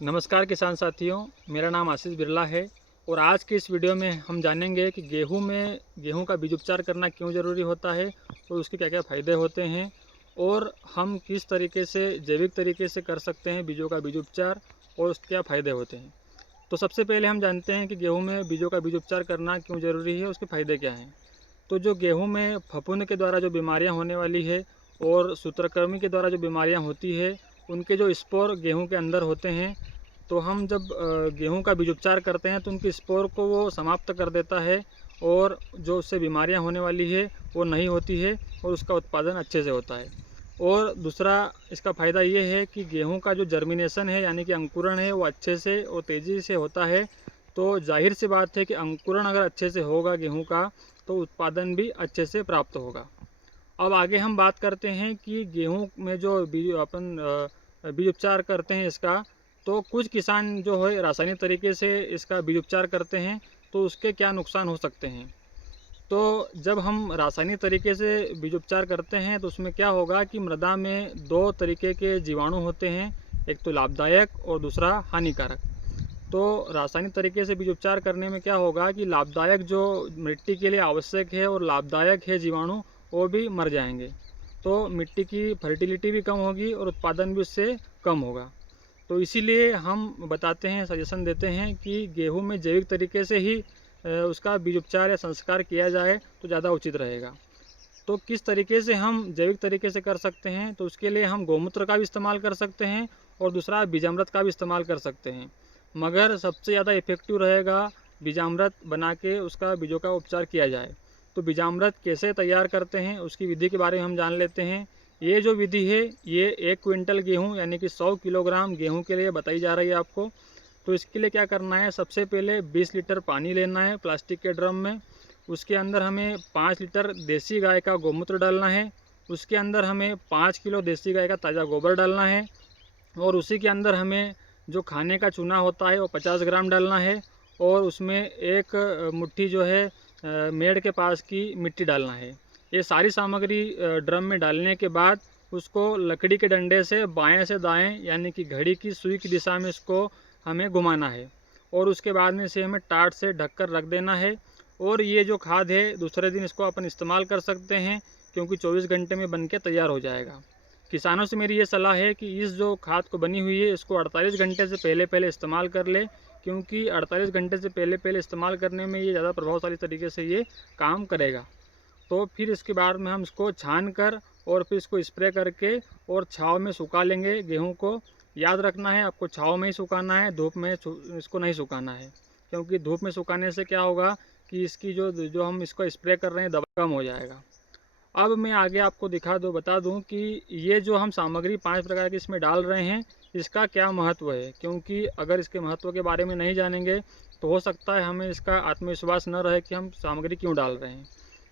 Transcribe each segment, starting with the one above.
नमस्कार किसान साथियों, मेरा नाम आशीष बिरला है और आज की इस वीडियो में हम जानेंगे कि गेहूं का बीज उपचार करना क्यों ज़रूरी होता है और उसके क्या क्या फ़ायदे होते हैं और हम किस तरीके से जैविक तरीके से कर सकते हैं बीजों का बीज उपचार और उसके क्या फ़ायदे होते हैं। तो सबसे पहले हम जानते हैं कि गेहूँ में बीजों का बीज उपचार करना क्यों ज़रूरी है, उसके फ़ायदे क्या हैं। तो जो गेहूँ में फफूंद के द्वारा जो बीमारियाँ होने वाली है और सूत्रकृमि के द्वारा जो बीमारियाँ होती है, उनके जो स्पोर गेहूँ के अंदर होते हैं, तो हम जब गेहूँ का बीज उपचार करते हैं तो उनकी स्पोर को वो समाप्त कर देता है और जो उससे बीमारियाँ होने वाली है वो नहीं होती है और उसका उत्पादन अच्छे से होता है। और दूसरा इसका फ़ायदा ये है कि गेहूँ का जो जर्मिनेशन है यानी कि अंकुरण है वो अच्छे से और तेज़ी से होता है। तो जाहिर सी बात है कि अंकुरण अगर अच्छे से होगा गेहूँ का तो उत्पादन भी अच्छे से प्राप्त होगा। अब आगे हम बात करते हैं कि गेहूं में जो बीज उपचार करते हैं इसका, तो कुछ किसान जो है रासायनिक तरीके से इसका बीज उपचार करते हैं तो उसके क्या नुकसान हो सकते हैं। तो जब हम रासायनिक तरीके से बीज उपचार करते हैं तो उसमें क्या होगा कि मृदा में दो तरीके के जीवाणु होते हैं, एक तो लाभदायक और दूसरा हानिकारक। तो रासायनिक तरीके से बीज उपचार करने में क्या होगा कि लाभदायक जो मिट्टी के लिए आवश्यक है और लाभदायक है जीवाणु, वो भी मर जाएंगे। तो मिट्टी की फर्टिलिटी भी कम होगी और उत्पादन भी उससे कम होगा। तो इसीलिए हम बताते हैं, सजेशन देते हैं कि गेहूं में जैविक तरीके से ही उसका बीज उपचार या संस्कार किया जाए तो ज़्यादा उचित रहेगा। तो किस तरीके से हम जैविक तरीके से कर सकते हैं, तो उसके लिए हम गौमूत्र का भी इस्तेमाल कर सकते हैं और दूसरा बीजामृत का भी इस्तेमाल कर सकते हैं। मगर सबसे ज़्यादा इफेक्टिव रहेगा बीजामृत बना के उसका बीजों का उपचार किया जाए। तो बीजामृत कैसे तैयार करते हैं उसकी विधि के बारे में हम जान लेते हैं। ये जो विधि है ये 1 क्विंटल गेहूँ यानी कि 100 किलोग्राम गेहूँ के लिए बताई जा रही है आपको। तो इसके लिए क्या करना है, सबसे पहले 20 लीटर पानी लेना है प्लास्टिक के ड्रम में। उसके अंदर हमें 5 लीटर देसी गाय का गौमूत्र डालना है। उसके अंदर हमें 5 किलो देसी गाय का ताज़ा गोबर डालना है और उसी के अंदर हमें जो खाने का चूना होता है वो 50 ग्राम डालना है और उसमें एक मुट्ठी जो है मेड़ के पास की मिट्टी डालना है। ये सारी सामग्री ड्रम में डालने के बाद उसको लकड़ी के डंडे से बाएं से दाएं यानी कि घड़ी की सुई की दिशा में इसको हमें घुमाना है और उसके बाद में इसे हमें टाट से ढककर रख देना है। और ये जो खाद है दूसरे दिन इसको अपन इस्तेमाल कर सकते हैं क्योंकि 24 घंटे में बन के तैयार हो जाएगा। किसानों से मेरी ये सलाह है कि इस जो खाद को बनी हुई है इसको 48 घंटे से पहले पहले इस्तेमाल कर ले, क्योंकि 48 घंटे से पहले पहले इस्तेमाल करने में ये ज़्यादा प्रभावशाली तरीके से ये काम करेगा। तो फिर इसके बाद में हम इसको छान कर और फिर इसको स्प्रे करके और छाँव में सुखा लेंगे गेहूँ को। याद रखना है आपको छाँव में ही सुखाना है, धूप में इसको नहीं सुखाना है, क्योंकि धूप में सुखाने से क्या होगा कि इसकी जो जो हम इसको स्प्रे कर रहे हैं दवा कम हो जाएगा। अब मैं आगे आपको बता दूं कि ये जो हम सामग्री 5 प्रकार की इसमें डाल रहे हैं इसका क्या महत्व है, क्योंकि अगर इसके महत्व के बारे में नहीं जानेंगे तो हो सकता है हमें इसका आत्मविश्वास न रहे कि हम सामग्री क्यों डाल रहे हैं।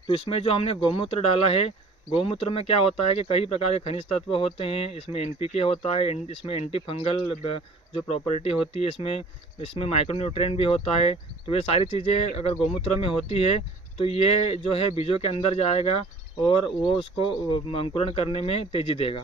तो इसमें जो हमने गौमूत्र डाला है, गौमूत्र में क्या होता है कि कई प्रकार के खनिज तत्व होते हैं। इसमें एनपीके होता है, इसमें एंटी फंगल जो प्रॉपर्टी होती है, इसमें इसमें माइक्रोन्यूट्रिएंट भी होता है। तो ये सारी चीज़ें अगर गौमूत्र में होती है तो ये जो है बीजों के अंदर जाएगा और वो उसको अंकुरण करने में तेज़ी देगा।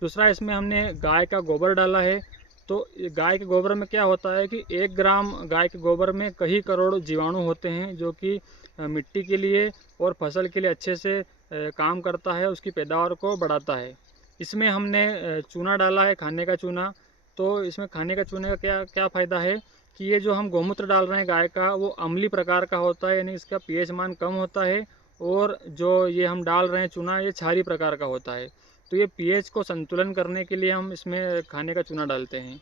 दूसरा इसमें हमने गाय का गोबर डाला है। तो गाय के गोबर में क्या होता है कि 1 ग्राम गाय के गोबर में कई करोड़ जीवाणु होते हैं जो कि मिट्टी के लिए और फसल के लिए अच्छे से काम करता है, उसकी पैदावार को बढ़ाता है। इसमें हमने चूना डाला है, खाने का चूना। तो इसमें खाने का चूने का क्या क्या फ़ायदा है कि ये जो हम गौमूत्र डाल रहे हैं गाय का वो अम्लीय प्रकार का होता है, यानी इसका पीएच मान कम होता है। और जो ये हम डाल रहे हैं चूना ये क्षारीय प्रकार का होता है। तो ये पीएच को संतुलन करने के लिए हम इसमें खाने का चूना डालते हैं।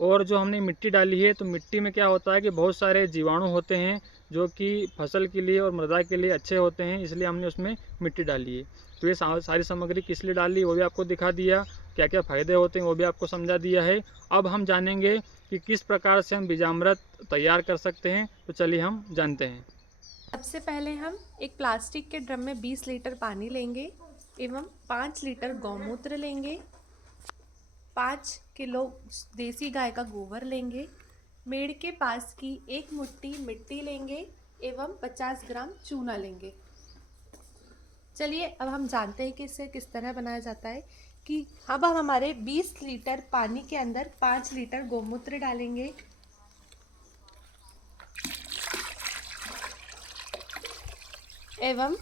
और जो हमने मिट्टी डाली है तो मिट्टी में क्या होता है कि बहुत सारे जीवाणु होते हैं जो कि फसल के लिए और मृदा के लिए अच्छे होते हैं, इसलिए हमने उसमें मिट्टी डाली है। तो ये सारी सामग्री किस लिए डाली वो भी आपको दिखा दिया, क्या क्या फ़ायदे होते हैं वो भी आपको समझा दिया है। अब हम जानेंगे कि किस प्रकार से हम बीजामृत तैयार कर सकते हैं, तो चलिए हम जानते हैं। सबसे पहले हम एक प्लास्टिक के ड्रम में 20 लीटर पानी लेंगे एवं 5 लीटर गौमूत्र लेंगे, 5 किलो देसी गाय का गोबर लेंगे, मेड़ के पास की एक मुट्ठी मिट्टी लेंगे एवं 50 ग्राम चूना लेंगे। चलिए अब हम जानते हैं कि इसे किस तरह बनाया जाता है। कि अब हम हमारे 20 लीटर पानी के अंदर 5 लीटर गौमूत्र डालेंगे। एवं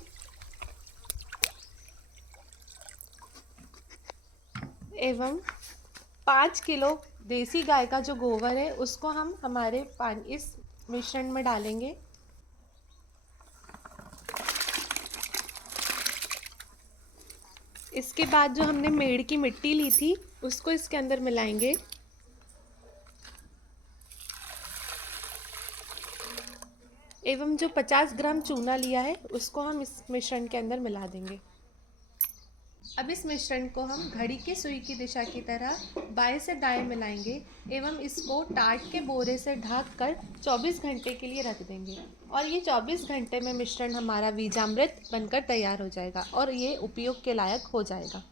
5 किलो देसी गाय का जो गोबर है उसको हम हमारे पानी इस मिश्रण में डालेंगे। इसके बाद जो हमने मेड़ की मिट्टी ली थी उसको इसके अंदर मिलाएंगे। एवं जो 50 ग्राम चूना लिया है उसको हम इस मिश्रण के अंदर मिला देंगे। अब इस मिश्रण को हम घड़ी की सुई की दिशा की तरह बाएं से दाएं मिलाएंगे एवं इसको टाट के बोरे से ढक कर 24 घंटे के लिए रख देंगे। और ये 24 घंटे में मिश्रण हमारा बीजामृत बनकर तैयार हो जाएगा और ये उपयोग के लायक हो जाएगा।